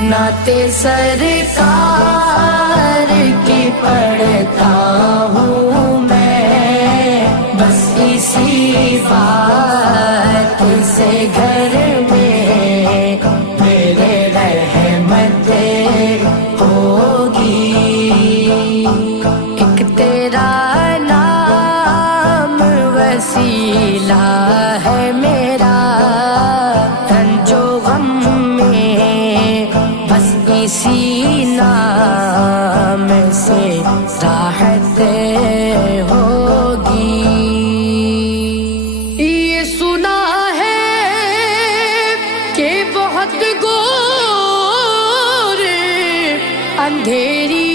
نعت سرکار کی پڑھتا ہوں میں، بس اسی بات سے گھر میں میرے رحمت ہوگی۔ ایک تیرا نام وسیلہ ہے میرا، رنج و غم میں بس اسی نام سے راحت ہوگی۔ یہ سنا ہے کہ بہت گور اندھیری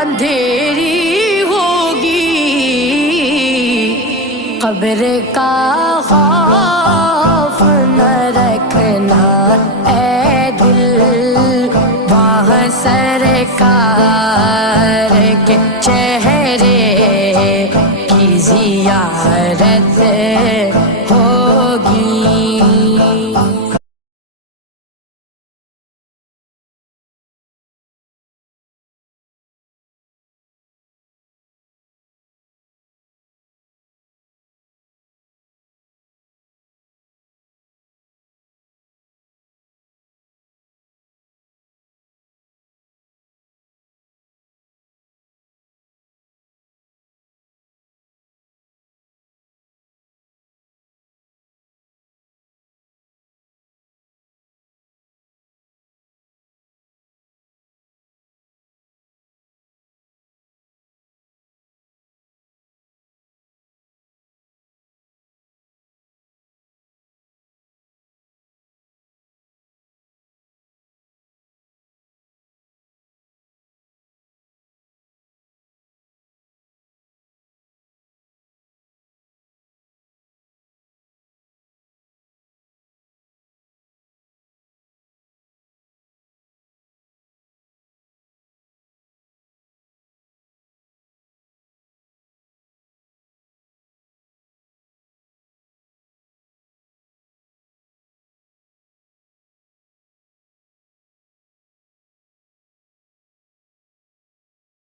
اندھیری ہوگی، قبر کا خوف نہ رکھنا